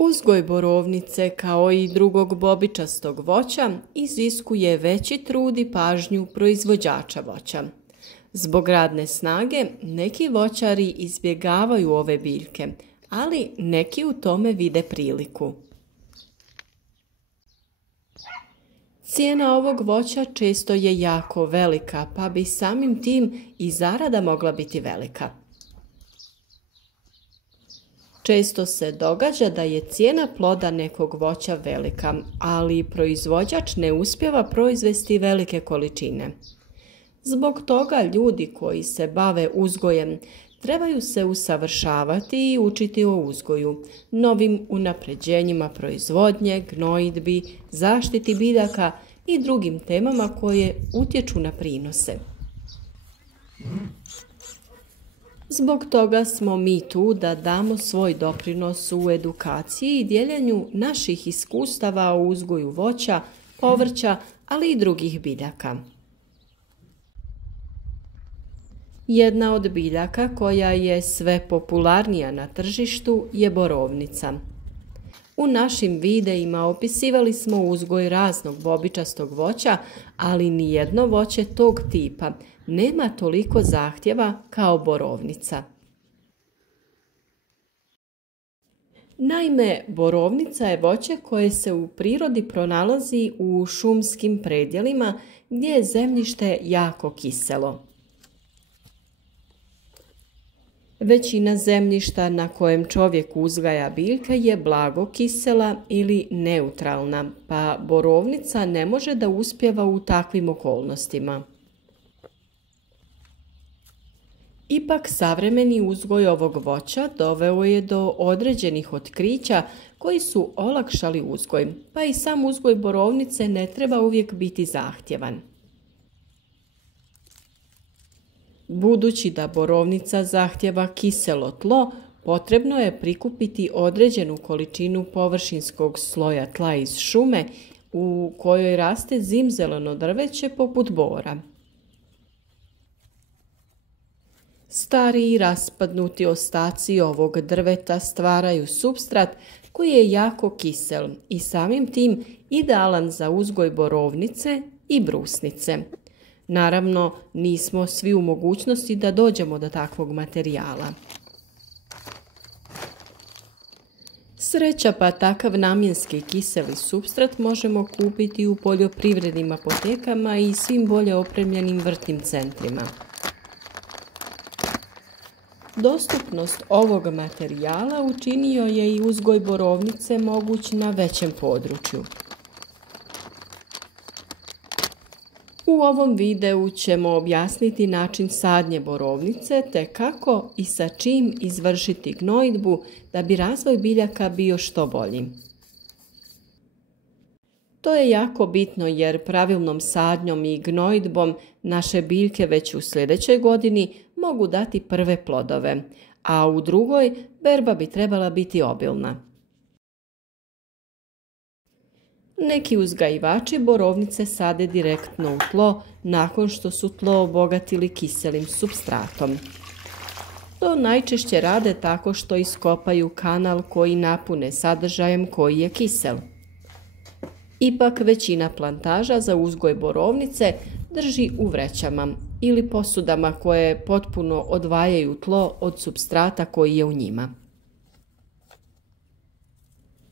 Uzgoj borovnice kao i drugog bobičastog voća iziskuje veći trud i pažnju proizvođača voća. Zbog radne snage neki voćari izbjegavaju ove biljke, ali neki u tome vide priliku. Cijena ovog voća često je jako velika, pa bi samim tim i zarada mogla biti velika. Često se događa da je cijena ploda nekog voća velika, ali proizvođač ne uspijeva proizvesti velike količine. Zbog toga ljudi koji se bave uzgojem trebaju se usavršavati i učiti o uzgoju, novim unapređenjima proizvodnje, gnojidbi, zaštiti biljaka i drugim temama koje utječu na prinose. Zbog toga smo mi tu da damo svoj doprinos u edukaciji i dijeljenju naših iskustava o uzgoju voća, povrća, ali i drugih biljaka. Jedna od biljaka koja je sve popularnija na tržištu je borovnica. U našim videima opisivali smo uzgoj raznog bobičastog voća, ali nijedno voće tog tipa nema toliko zahtjeva kao borovnica. Naime, borovnica je voće koje se u prirodi pronalazi u šumskim predjelima gdje je zemljište jako kiselo. Većina zemljišta na kojem čovjek uzgaja biljke je blago kisela ili neutralna, pa borovnica ne može da uspijeva u takvim okolnostima. Ipak savremeni uzgoj ovog voća doveo je do određenih otkrića koji su olakšali uzgoj, pa i sam uzgoj borovnice ne treba uvijek biti zahtjevan. Budući da borovnica zahtjeva kiselo tlo, potrebno je prikupiti određenu količinu površinskog sloja tla iz šume u kojoj raste zimzeleno drveće poput bora. Stari i raspadnuti ostaci ovog drveta stvaraju supstrat koji je jako kisel i samim tim idealan za uzgoj borovnice i brusnice. Naravno, nismo svi u mogućnosti da dođemo do takvog materijala. Sreća pa takav namjenski kiseli supstrat možemo kupiti u poljoprivrednim apotekama i svim bolje opremljenim vrtnim centrima. Dostupnost ovog materijala učinio je i uzgoj borovnice moguć na većem području. U ovom videu ćemo objasniti način sadnje borovnice te kako i sa čim izvršiti gnojidbu da bi razvoj biljaka bio što bolji. To je jako bitno jer pravilnom sadnjom i gnojidbom naše biljke već u sljedećoj godini mogu dati prve plodove, a u drugoj berba bi trebala biti obilna. Neki uzgajivači borovnice sade direktno u tlo nakon što su tlo obogatili kiselim supstratom. To najčešće rade tako što iskopaju kanal koji napune sadržajem koji je kisel. Ipak većina plantaža za uzgoj borovnice drži u vrećama ili posudama koje potpuno odvajaju tlo od supstrata koji je u njima.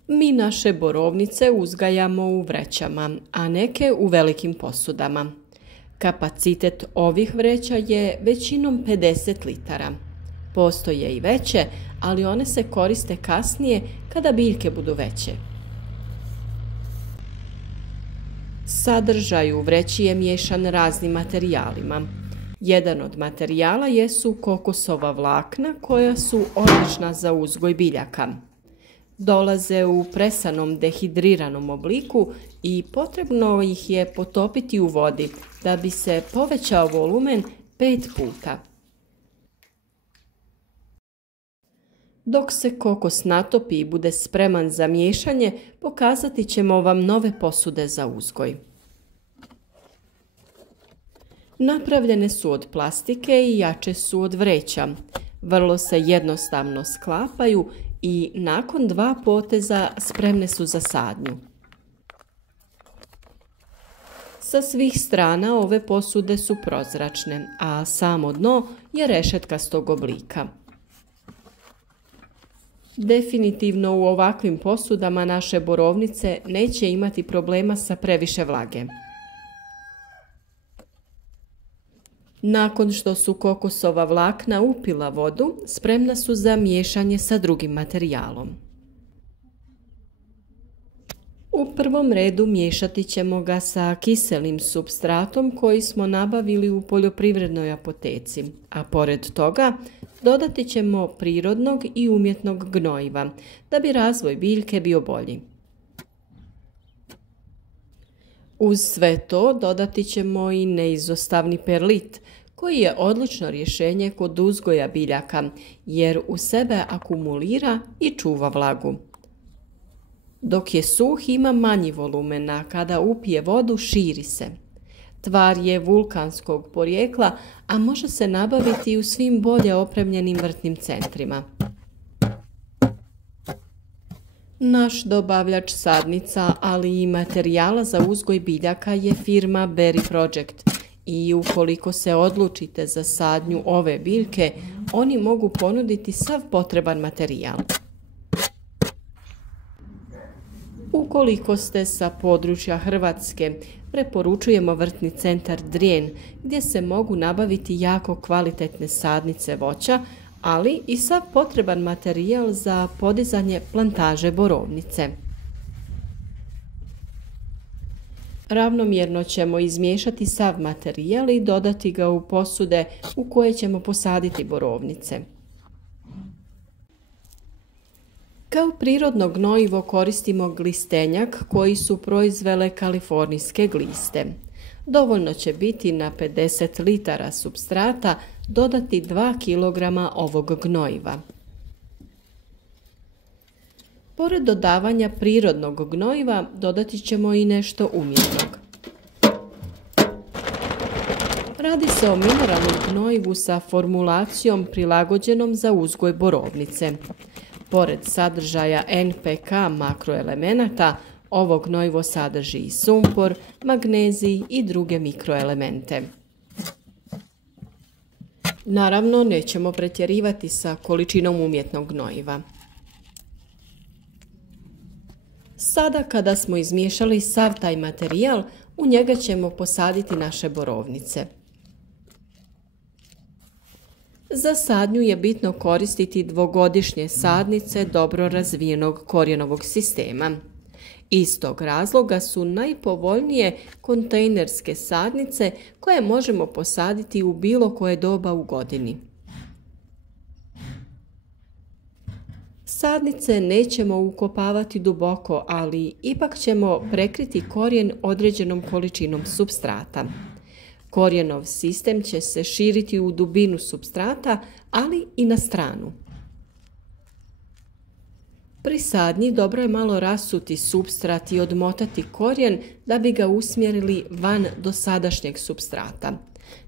Mi naše borovnice uzgajamo u vrećama, a neke u velikim posudama. Kapacitet ovih vreća je većinom 50 litara. Postoje i veće, ali one se koriste kasnije kada biljke budu veće. Sadržaj u vreći je miješan raznim materijalima. Jedan od materijala jesu kokosova vlakna koja su odlična za uzgoj biljaka. Dolaze u presanom dehidriranom obliku i potrebno ih je potopiti u vodi da bi se povećao volumen 5 puta. Dok se kokos natopi i bude spreman za miješanje, pokazati ćemo vam nove posude za uzgoj. Napravljene su od plastike i jače su od vreća. Vrlo se jednostavno sklapaju i nakon 2 poteza spremne su za sadnju. Sa svih strana ove posude su prozračne, a samo dno je rešetkastog oblika. Definitivno u ovakvim posudama naše borovnice neće imati problema sa previše vlage. Nakon što su kokosova vlakna upila vodu, spremna su za miješanje sa drugim materijalom. U prvom redu miješati ćemo ga sa kiselim supstratom koji smo nabavili u poljoprivrednoj apoteci, a pored toga dodati ćemo prirodnog i umjetnog gnojiva, da bi razvoj biljke bio bolji. Uz sve to dodati ćemo i neizostavni perlit, koji je odlično rješenje kod uzgoja biljaka, jer u sebe akumulira i čuva vlagu. Dok je suh ima manji volumen, a kada upije vodu širi se. Tvar je vulkanskog porijekla, a može se nabaviti i u svim bolje opremljenim vrtnim centrima. Naš dobavljač sadnica, ali i materijala za uzgoj biljaka je firma Berry Project i ukoliko se odlučite za sadnju ove biljke, oni mogu ponuditi sav potreban materijal. Ukoliko ste sa područja Hrvatske, preporučujemo vrtni centar Drijen, gdje se mogu nabaviti jako kvalitetne sadnice voća, ali i sav potreban materijal za podizanje plantaže borovnice. Ravnomjerno ćemo izmiješati sav materijal i dodati ga u posude u koje ćemo posaditi borovnice. Kao prirodno gnojivo koristimo glistenjak koji su proizvele kalifornijske gliste. Dovoljno će biti na 50 litara supstrata dodati 2 kg ovog gnojiva. Pored dodavanja prirodnog gnojiva dodati ćemo i nešto umjetnog. Radi se o mineralnom gnojivu sa formulacijom prilagođenom za uzgoj borovnice. Pored sadržaja NPK makroelemenata, ovo gnojivo sadrži i sumpor, magnezij i druge mikroelemente. Naravno, nećemo pretjerivati sa količinom umjetnog gnojiva. Sada kada smo izmiješali sav taj materijal, u njega ćemo posaditi naše borovnice. Za sadnju je bitno koristiti dvogodišnje sadnice dobro razvijenog korijenovog sistema. Iz tog razloga su najpovoljnije kontejnerske sadnice koje možemo posaditi u bilo koje doba u godini. Sadnice nećemo ukopavati duboko, ali ipak ćemo prekriti korijen određenom količinom supstrata. Korijenov sistem će se širiti u dubinu supstrata, ali i na stranu. Pri sadnji dobro je malo rasuti supstrat i odmotati korijen da bi ga usmjerili van dosadašnjeg supstrata.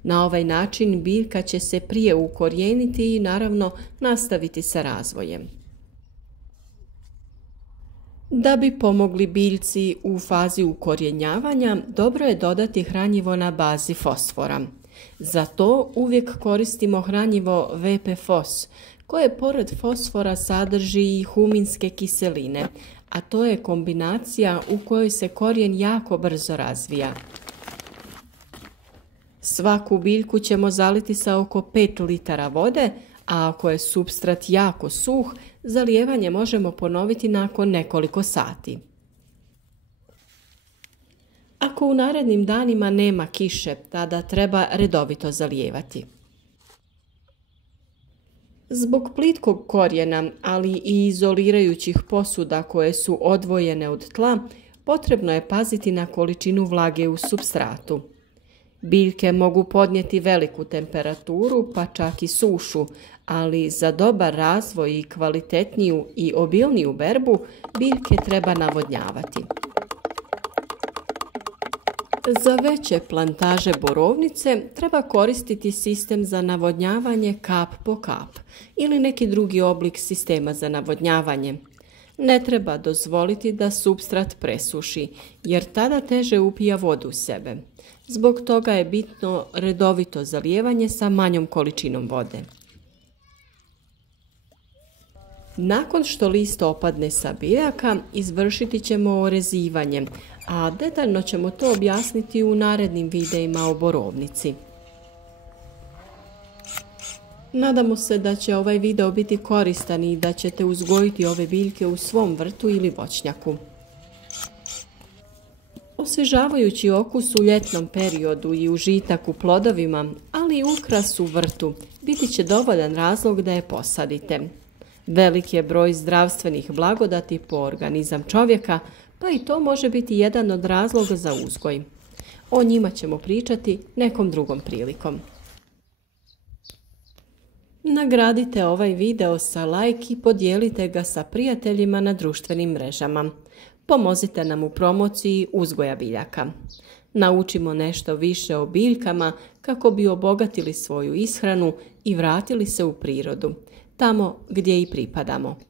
Na ovaj način biljka će se prije ukorijeniti i naravno nastaviti sa razvojem. Da bi pomogli biljci u fazi ukorjenjavanja, dobro je dodati hranjivo na bazi fosfora. Za to uvijek koristimo hranjivo VP-Fos, koje pored fosfora sadrži i huminske kiseline, a to je kombinacija u kojoj se korijen jako brzo razvija. Svaku biljku ćemo zaliti sa oko 5 litara vode, a ako je supstrat jako suh, zalijevanje možemo ponoviti nakon nekoliko sati. Ako u narednim danima nema kiše, tada treba redovito zalijevati. Zbog plitkog korijena, ali i izolirajućih posuda koje su odvojene od tla, potrebno je paziti na količinu vlage u supstratu. Biljke mogu podnijeti veliku temperaturu, pa čak i sušu, ali za dobar razvoj i kvalitetniju i obilniju berbu biljke treba navodnjavati. Za veće plantaže borovnice treba koristiti sistem za navodnjavanje kap po kap ili neki drugi oblik sistema za navodnjavanje. Ne treba dozvoliti da supstrat presuši, jer tada teže upija vodu u sebe. Zbog toga je bitno redovito zalijevanje sa manjom količinom vode. Nakon što list opadne sa biljaka, izvršiti ćemo orezivanje, a detaljno ćemo to objasniti u narednim videima o borovnici. Nadamo se da će ovaj video biti koristan i da ćete uzgojiti ove biljke u svom vrtu ili voćnjaku. Osvježavajući okus u ljetnom periodu i užitak u plodovima, ali i ukras u vrtu, biti će dovoljan razlog da je posadite. Velik je broj zdravstvenih blagodati po organizam čovjeka, pa i to može biti jedan od razloga za uzgoj. O njima ćemo pričati nekom drugom prilikom. Nagradite ovaj video sa like i podijelite ga sa prijateljima na društvenim mrežama. Pomozite nam u promociji uzgoja biljaka. Naučimo nešto više o biljkama kako bi obogatili svoju ishranu i vratili se u prirodu, tamo gdje i pripadamo.